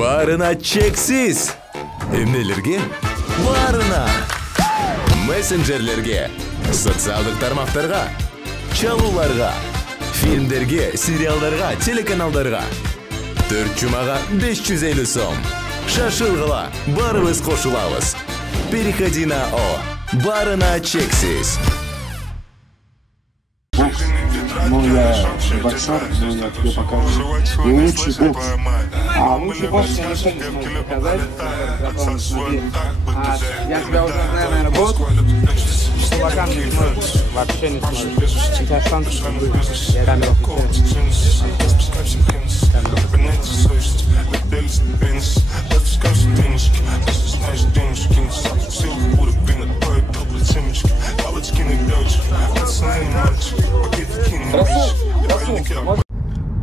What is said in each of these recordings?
Барына чексиз. Эмнелерге? Барына. Мессенджерлерге, социалдык тармактарга, чалууларга, фильмдерге, сериалдарга, телеканалдарга. 4 жумага 550 сом. Шашылгыла, барыбыз кошулабыз. Переходи на О. Барына чексиз. Ну, я боксер, но я тебе покажу. И лучший бокс. А лучший бокс я никто не смог показать. Я тебя уже знаю, наверное, год. Кулакам не сможешь. Вообще не сможешь. У тебя шанс будет. Я камеру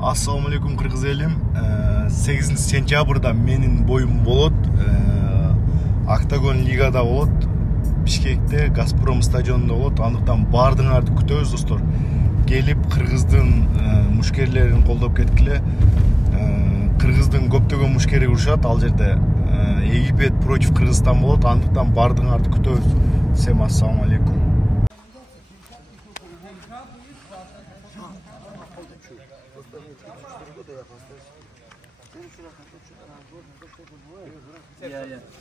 Ассаламу алейкум, кыргыз элим. 8 сентябрда менин боюм болот. Октагон лигада болот. Бишкекте Газпром стадионунда болот. Андыктан баардыгыңарды күтөбүз, достор. Келип кыргыздын мушкерлерин колдоп кеткиле. Кыргыздын көптөгөн мушкери урушат. Ал жерде Египет против Кыргызстан болот. Андыктан баардыгыңарды күтөбүз. Всем ассаламу алейкум.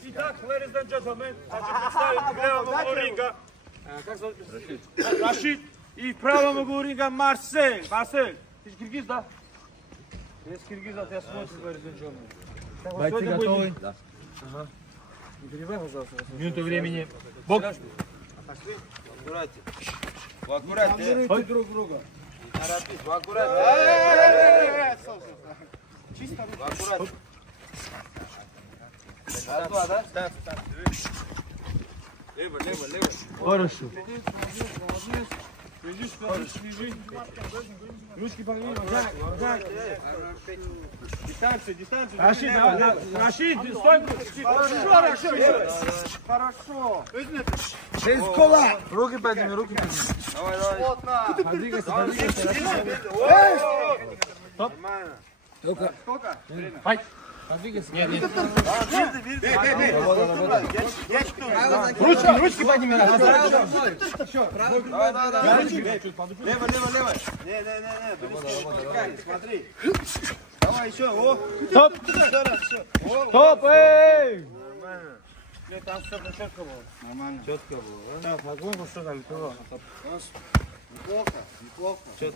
Итак, ladies and gentlemen, хочу представить левому углу ринга. Как зовут? Рашид. И в правом углу ринга Марсель. Марсель, ты же киргиз, да? Если киргиз, да, я смотрю, ladies and gentlemen. Бойцы готовы? Да. Ага. Не перебивай, пожалуйста. Минуту времени. Бок. Пошли. Аккуратнее. Аккуратнее. Ходь друг друга. Не торопись, аккуратнее. Чисто. Аккуратнее. Раз-два, да? Ставь. Лево. Хорошо. Свяжи. Ручки подвинь, вожак. Дистанцию. Рашид, стой. Хорошо. Без кола. Руки подними. Давай. Плотно. Подвигайся. Стоп. Сколько? Файт. Нет. Ручки подними. Лево. Не. Смотри. Давай еще. Стоп. Стоп, эй! Нормально. Нет, там все четко было. Нормально. Четко было. Да, погонку что там было. Неплохо. Четко.